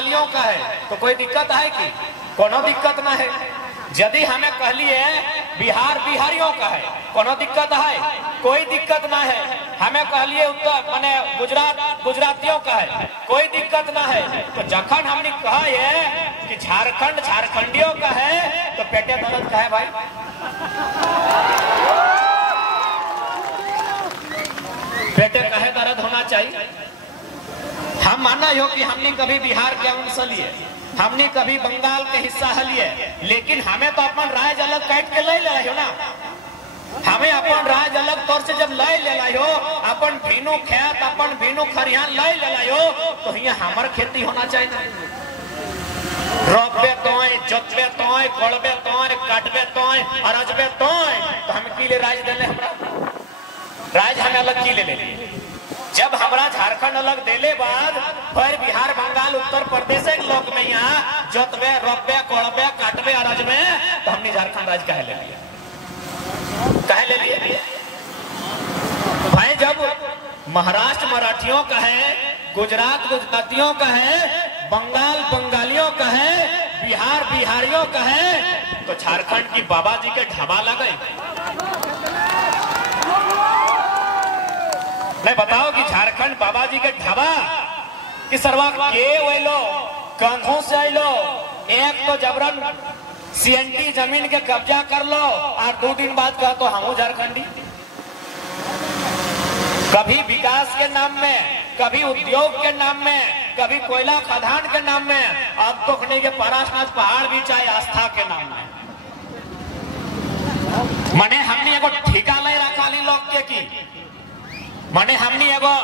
बंगालियों का है तो कोई दिक्कत है कि? कोनो दिक्कत ना है। यदि हमें कहलिए बिहार बिहारियों का है, कोनो दिक्कत है? कोई दिक्कत ना है। हमें कहलिए उत्तर माने गुजरात गुजरातियों का है, कोई दिक्कत ना है। तो जखन हमने कहा है कि झारखंड झारखंडियों का है तो पेटे दर्द का है भाई। पेटे कहे दर्द होना चाहिए। हम माना हो कि हमने कभी बिहार के अंश लिए, हमने कभी बंगाल के हिस्सा लिए, लेकिन हमें तो अपन राज्य अलग काट के ले ले हो ना। हमें अपन राज्य अलग तौर से जब ले ले हो, अपन भीनू खेत अपन भीनू खरिहान ले ले हो, तो यहाँ हमार खेती होना चाहिए। रोपबे तो जोतबे तो कोड़बे तो काटबे तो अरजबे तो हम की ले राज्य दे हमरा राज्य हमें अलग की ले लिए। जब हमारा झारखंड अलग देले बाद फिर बिहार बंगाल उत्तर प्रदेश के लोग में यहाँ जोतबे रोपबे कोड़बे काटबे अरजबे तो हमने झारखंड राज्य कहे ले लिया। कहे ले लिए भाई। जब महाराष्ट्र मराठियों का है, गुजरात गुजरातियों का है, बंगाल बंगालियों का है, बिहार बिहारियों का है, तो झारखंड की बाबा जी के ढाबा लगे। मैं बताओ कि झारखंड बाबा जी के ढाबा कि सरवा के वेलो कंधों से आइलो, एक तो जबरन सीएनटी जमीन के कब्जा कर लो और 2 दिन बाद कहा तो हम झारखंडी। कभी विकास के नाम में, कभी उद्योग के नाम में, कभी कोयला खदान के नाम में, अब तो खने के पारासनाथ पहाड़ भी चाहे आस्था के नाम में। मने हमने एगो ठिका ले रखा लोग के की, मने हमने एगो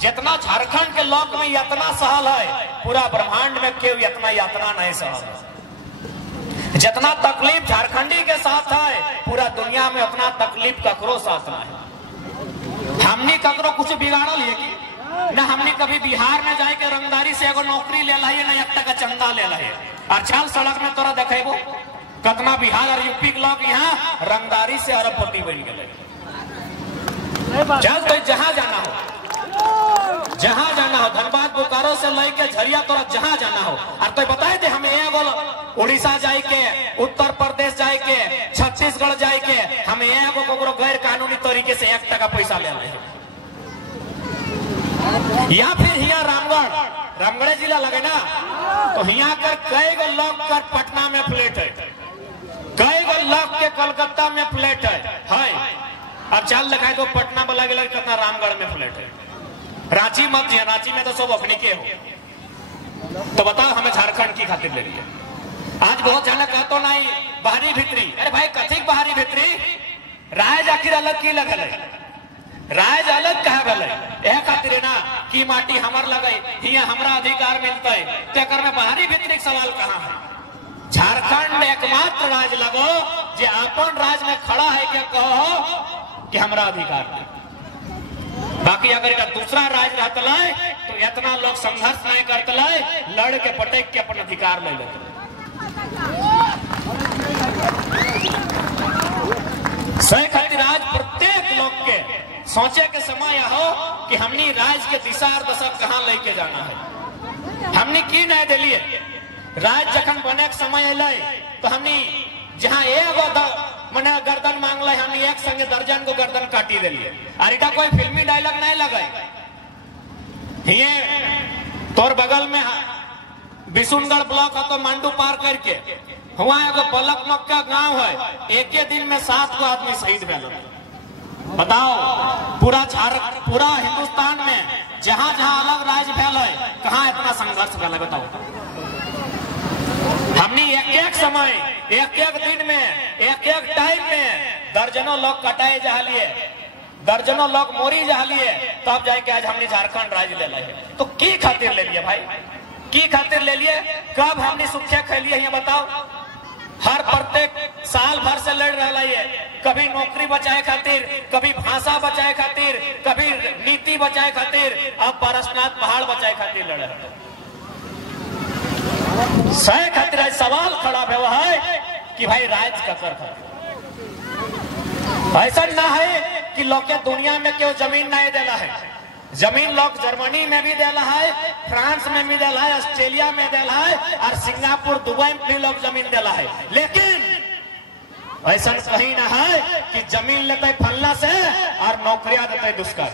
जितना झारखंड के लोग में यातना सहल है, पूरा ब्रह्मांड में क्यों इतना यातना नहीं सहल। जितना तकलीफ झारखंडी के साथ है, पूरा दुनिया में उतना तकलीफ ककरो साथ ना है। हमने ककरो कुछ बिगाड़ल है कि ना? हमने कभी बिहार में जाए के रंगदारी से एगो नौकरी ले ली, ना 1 टका चंदा ले ली। और चल सड़क में तोरा देखेबो कितना बिहार और यूपी के लोग यहाँ रंगदारी से अरबपति बन गए। चल तो जहां जाना हो, जहां जाना हो, धनबाद बोकारो से लेके झरिया तोरा जहां जाना हो। और तो बताए थे हमें एगो उड़ीसा जाए के, उत्तर प्रदेश जाए के, छत्तीसगढ़ जाए के, हमें एगो गैर कानूनी तरीके से 1 टका पैसा ले रहे। या फिर यहाँ रामगढ़ जिला लगे ना, तो यहाँ कर कई गो लोग कर पटना में फ्लैट है, कई गो लोग के कलकत्ता में फ्लैट है। अब चल दिखाए तो पटना वाला के लगे कितना रामगढ़ में फ्लैट है। रांची मत है, रांची में तो सब अखनी के हो। तो बताओ हमें झारखंड की खातिर ले लिया। आज बहुत जाना कहतो नहीं बाहरी भीतरी, अरे भाई कथिक बाहरी भीतरी, राज आखिर अलग की लगल है, राज अलग कहे गल है खातिर ना कि माटी हमार लगे, हिया हमरा अधिकार मिलता है, तेकर में बाहरी भीतरी सवाल कहाँ है? झारखंड एकमात्र राज लगो जे अपन राज में खड़ा है क्या कहो कि हमरा अधिकार है। बाकी अगर दूसरा राज रहता तो इतना लोग संघर्ष नहीं करते, लड़ के पटक के अपन अधिकार ले लेते। सही खातिर आज प्रत्येक लोग के सोचे के समय हो कि हमनी राज के दिशा और दशा कहाँ लेके जाना है। हमनी की नहीं दिलिए राज जखन बने के समय अल तो हमनी जहाँ एगो मने गर्दन मांगल, हमनी एक संगे दर्जन को गर्दन काटी दिलिए। और इटा कोई फिल्मी डायलॉग नहीं लगे। ये तोर बगल में बिशुनगढ़ ब्लॉक है तो मांडू पार करके हुआ एगो बलक मक्का गांव है, एक ही दिन में 7 गो आदमी शहीद भेल। बताओ पूरा हिंदुस्तान में जहां जहां अलग राज्य भेल है, कहाँ इतना संघर्ष भेल? बताओ। हमने एक समय एक दिन में एक टाइम में दर्जनों लोग कटाए जा लिए, दर्जनों लोग मोरी जा लिए, तब जाके आज हमने झारखंड राज्य ले लिया। तो की खातिर ले लिए भाई? की खातिर ले लिए? कब हमने सुखिया खेलिए ये बताओ? हर प्रत्येक साल भर से लड़ रहा है, कभी नौकरी बचाए खातिर, कभी भाषा बचाए खातिर, कभी नीति बचाए खातिर, अब पारसनाथ पहाड़ बचाए खातिर लड़ रहा है। सही खातिर सवाल खड़ा हुआ है कि भाई राज का कर ऐसा ना है कि लोग दुनिया में क्यों जमीन नहीं देला है। जमीन लोग जर्मनी में भी देला है, फ्रांस में भी देला है, ऑस्ट्रेलिया में देला है और सिंगापुर दुबई में भी लोग जमीन देला है। लेकिन ऐसा कहीं ना है कि जमीन लेते फल्ला से और नौकरियां देते दुष्कर।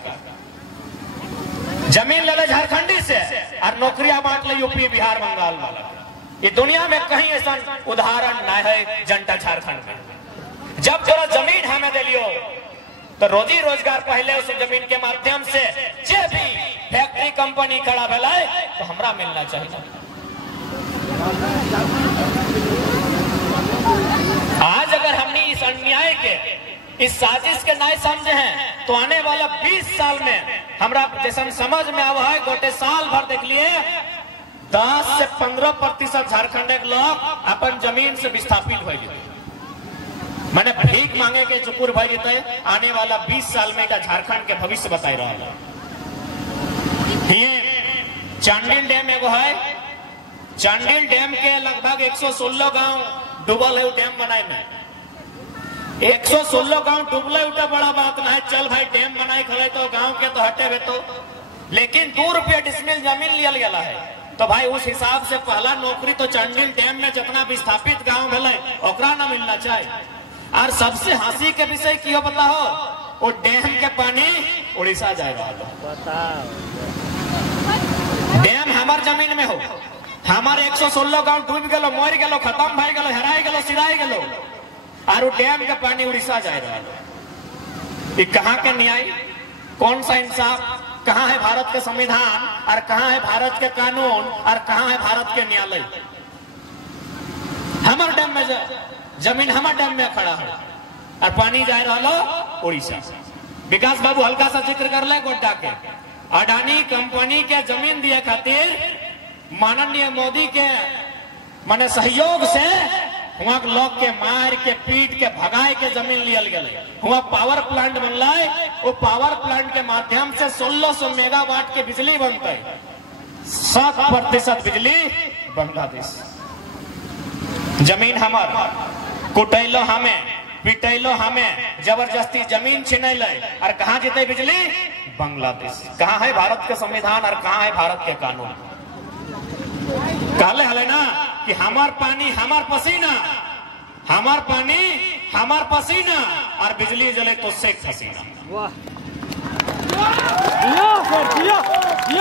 जमीन ले झारखंडी से और नौकरियां बांट ले यूपी बिहार बंगाल वाला। ये दुनिया में कहीं ऐसा उदाहरण ना है जनता झारखंड में। जब जरा जमीन हमें दे लियो तो रोजी रोजगार पहले उस जमीन के माध्यम से जे भी फैक्ट्री कंपनी खड़ा भेला तो हमरा मिलना चाहिए। आज अगर हमने इस अन्याय के, इस साजिश के नहीं समझे हैं तो आने वाला 20 साल में हमरा जैसा समझ में आवा है, गोटे साल भर देख लिए 10 से 15% झारखंड के लोग अपन जमीन से विस्थापित हो गए। मैंने भीख मांगे के चुपुर भाई जीते आने वाला 20 साल में झारखंड के भविष्य बताई रहा है। ये चांडिल डैम एगो है, चांडिल डैम के लगभग 116 गांव डूबल है। डैम बनाए में 116 गांव डूबले उठा बड़ा बात ना है। चल भाई डैम बनाए खड़े तो गांव के तो हटे हुए तो, लेकिन 2 रुपया डिसमिल जमीन लिया गया है। तो भाई उस हिसाब से पहला नौकरी तो चांडिल डैम में जितना विस्थापित गांव भेले ओकरा ना मिलना चाहिए। और सबसे हंसी के विषय क्यों बताओ, वो डैम के पानी उड़ीसा जाए रहा है। डैम हमार जमीन में हो, हमारे 116 गांव डूब गलो, मर गलो, खत्म भाई गलो, हेराई गलो, सिराई गलो, और वो डैम के पानी उड़ीसा जाए रहा है। ये कहाँ के न्याय, कौन सा इंसाफ, कहाँ है भारत के संविधान और कहाँ है भारत के कानून और कहाँ है भारत के न्यायालय। हमारे डैम में जमीन हमारे डैम में खड़ा है और पानी जा रहा उड़ीसा। विकास बाबू हल्का सा जिक्र कर ले गोड्डा के, अडानी कंपनी के जमीन दिए खातिर माननीय मोदी के माने सहयोग से वहां लोग के मार के पीट के भगाए के जमीन लियल गए। वहां पावर प्लांट बनला है, वो पावर प्लांट के माध्यम से 1600 मेगावाट के बिजली बनता है। 7% बिजली बांग्लादेश। जमीन हमार, कुटैलो हमें, पिटैलो हमें, जबरदस्ती जमीन छिनैल और कहाँ जीते बिजली बांग्लादेश। कहाँ है भारत के संविधान और कहाँ है भारत के कानून। कहले हले ना कि हमार पानी हमार पसीना, हमार पानी हमार पसीना और बिजली जले तो शेख हसीना।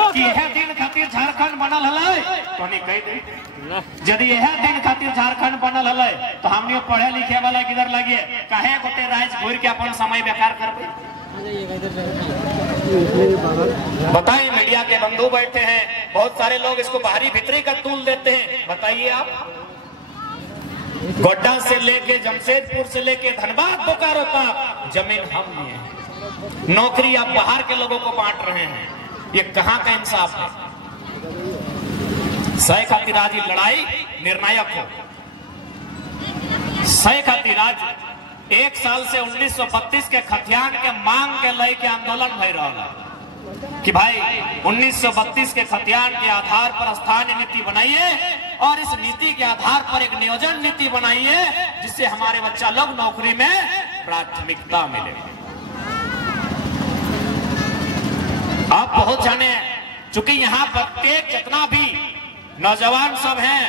कि यह दिन खातिर झारखंड बनल हले तो नहीं कह दे, यदि यह दिन खातिर झारखंड बनल हले तो हमने पढ़े लिखे वाला किधर लगे, काहे गोटे राज घूर के अपन समय बेकार करबे। बताइए, मीडिया के बंधु बैठे हैं, बहुत सारे लोग इसको बाहरी भीतरी का तूल देते हैं। बताइए आप, गोड्डा से लेके जमशेदपुर से लेके धनबाद बोकारो तक जमीन हम लिए हैं, नौकरी आप बाहर के लोगों को बांट रहे हैं। ये कहां का इंसाफ है। सही खातिर आज लड़ाई निर्णायक हो। सही खातिर आज 1 साल से 1932 के खतियान के मांग के लय के आंदोलन भय रहा कि भाई 1932 के खतियान के आधार पर स्थानीय नीति बनाइए और इस नीति के आधार पर एक नियोजन नीति बनाइए जिससे हमारे बच्चा लोग नौकरी में प्राथमिकता मिले। आप बहुत जाने, चूंकि यहाँ प्रत्येक जितना भी नौजवान सब हैं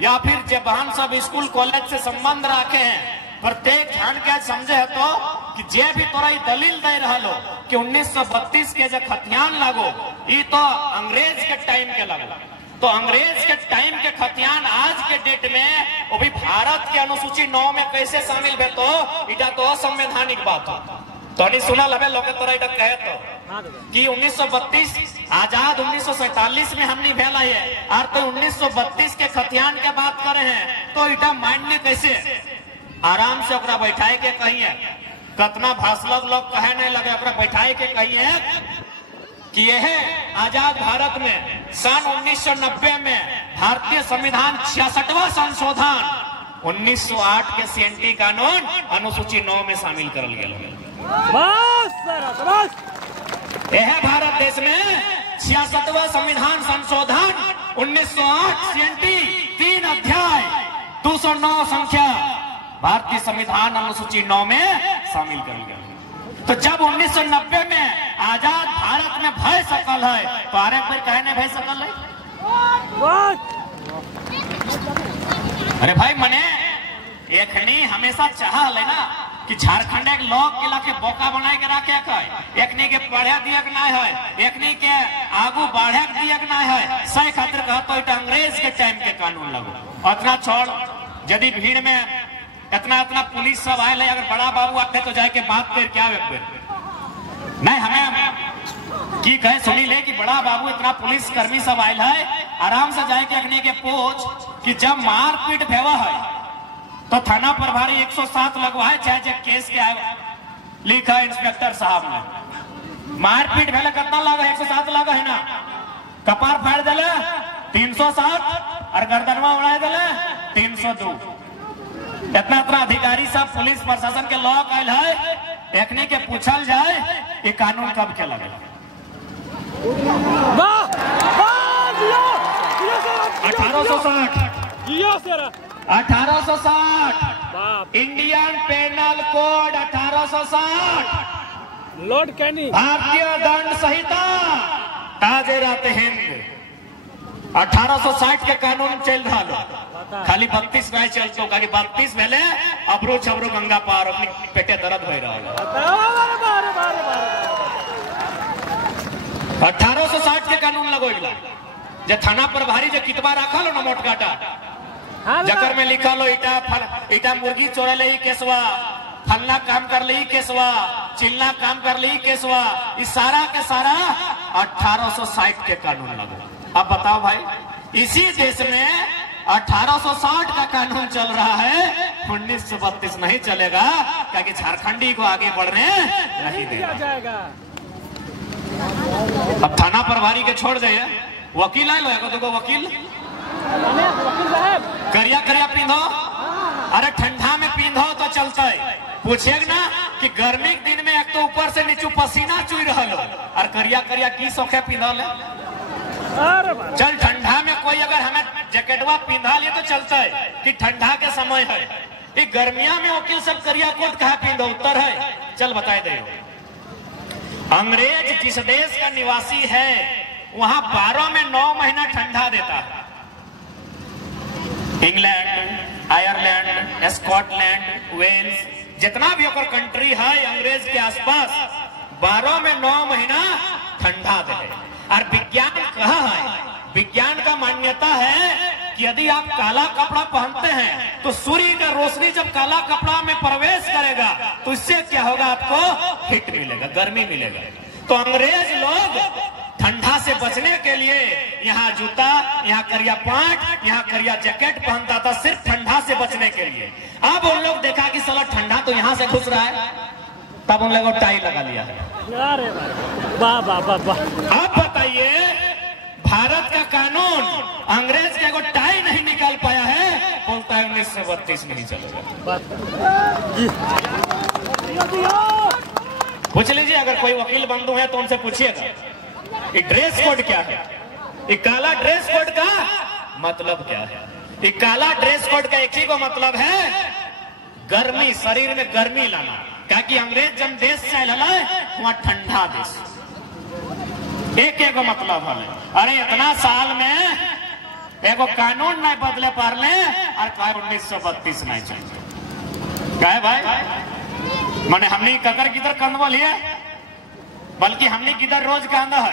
या फिर जवान सब स्कूल कॉलेज से संबंध रखे हैं, प्रत्येक जान के समझे है तो कि जे भी तोरा दलील दे रहा लो कि 1932 के जो खतियान लागो ये तो अंग्रेज के टाइम के लगो, तो अंग्रेज के टाइम के खतियान आज के डेट में वो भी भारत के अनुसूची 9 में कैसे शामिल है, तो इटा तो असंवैधानिक बात हो। तो नहीं सुना लगे लोग तोरा इटा कहे तो कि 1932 आजाद 1947 में हमने भेला है और तो 1932 के खतियान के बात करे हैं तो इटा माइंड कैसे आराम से ओकरा बैठाए के कही है। कतना भाषलक लोग कहे नहीं लगे, ओकरा बैठाए के कही है कि यह आजाद भारत में सन 1990 में भारतीय संविधान 66वां संशोधन 1908 के सीएनटी कानून अनुसूची 9 में शामिल कर लिया। यह भारत देश में 66वां संविधान संशोधन 1908 सीएनटी 3 अध्याय 209 संख्या भारतीय संविधान अनुसूची 9 में शामिल कर लिया। तो जब 1990 में आजाद भारत में भय सकल है तो आरे पर कहे नहीं भय सकल है। अरे भाई मने एकनी हमेशा चाह ले ना कि झारखंड एक लोग किला के बोका बनाए के रखे है, एकनी के पढ़े दिया के ना है, एकनी के आगू बढ़े दिया के ना है। सही खातिर कहतो इट अंग्रेज के टाइम के कानून लगो। उतना छोड़ यदि भीड़ में इतना पुलिस सब आए, अगर बड़ा बाबू आते तो जाके बात कर क्या नहीं हमें की कहे सुनी ले कि बड़ा बाबू इतना पुलिस कर्मी सब आयल है, आराम से जाके अखनी के पूछ कि जब मारपीट भेवा है तो थाना प्रभारी 107 लगवाए, चाहे जो केस के लिखा है इंस्पेक्टर साहब ने। मारपीट भेले कितना लगा? 107 लगा है ना। कपार फाड़ दिले 307 और गर्दनवा उड़ा दिले 302। इतना अधिकारी सब पुलिस प्रशासन के लोग आयल है, देखने के पूछल जाए ये कानून कब के लगे? 1860 इंडियन पेनल कोड 1860 लॉर्ड कैनी भारतीय दंड संहिता ताजे रहते हिंद 1860 के कानून चल रहा लो। खाली 32 नहीं चलते, 32 पहले अबरू छबरू गंगा पार अपनी पेटे दर्द हो रहा है। 1860 के कानून लगो जो थाना प्रभारी जो कितबा रखा लो ना मोटकाटा जकर में लिखा लो इटा मुर्गी चोरे ले केसवा, फलना काम कर ली केसवा, चिल्ला काम कर ली केसवा, इस सारा के सारा 1860 के कानून लगो। अब बताओ भाई इसी देश में 1860 का कानून चल रहा है, 1932 नहीं चलेगा क्योंकि झारखंडी को आगे बढ़ने नहीं देगा। अब थाना प्रभारी के छोड़ जाइए, वकील आए लो तो वकील करिया करिया पींधो, अरे ठंडा में पींधो तो चलता है। पूछेगा ना कि गर्मी के दिन में एक तो ऊपर से नीचे पसीना चुई रहा लो और करिया करिया की सौखे पींधो ले। चल ठंडा में कोई अगर हमें जैकेटवा पींधा लिए तो चलता है कि ठंडा के समय है। ये गर्मिया में वकील सब करिया कोट कहा पींधो उत्तर है। चल बताए दे अंग्रेज जिस देश का निवासी है वहां 12 में 9 महीना ठंडा देता है। इंग्लैंड, आयरलैंड, स्कॉटलैंड, वेल्स जितना भी ओकर कंट्री है अंग्रेज के आसपास 12 में 9 महीना ठंडा दे। और विज्ञान कहा है, विज्ञान का मान्यता है कि यदि आप काला कपड़ा पहनते हैं तो सूर्य का रोशनी जब काला कपड़ा में प्रवेश करेगा तो इससे क्या होगा? आपको हीट मिलेगा, गर्मी मिलेगा। तो अंग्रेज लोग ठंडा से बचने के लिए यहाँ जूता, यहाँ करिया पैंट, यहाँ करिया जैकेट पहनता था सिर्फ ठंडा से बचने के लिए। अब उन लोग देखा कि साला ठंडा तो यहाँ से घुस रहा है, तब उन लोगों टाई लगा लिया है। अब बताइए भारत का कानून अंग्रेज का एगो टाई नहीं निकाल पाया है, बोलता है 1932 में नहीं चलेगा। पूछ लीजिए अगर कोई वकील बंधु है तो उनसे पूछिएगा ये ड्रेस कोड क्या है, ये काला ड्रेस कोड का मतलब क्या है। ये काला ड्रेस कोड का एक ही को मतलब है गर्मी, शरीर में गर्मी लाना। क्या कि अंग्रेज जब देश से लड़े वहां ठंडा देश, एक मतलब है। अरे इतना साल में एगो कानून नहीं बदले पारले और कहा 1932 नहीं चाहिए। क्या है भाई माने हमने ककर किधर कंधवा लिए, बल्कि हमने किधर रोज कांदा है,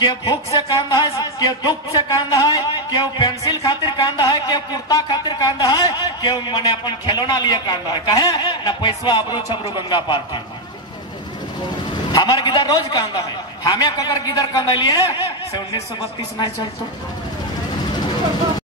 के भूख से कांदा है, के दुख से कांदा है, के पेंसिल खातिर कांदा है, के कुर्ता खातिर कांदा है, के मने अपन खिलौना लिए कांदा है। कहे ना पैसा अबरू छबरू गंगा पार थे हमारे किधर रोज कांदा है, हमें ककर किधर कांदा लिए से 1932 नहीं चलता।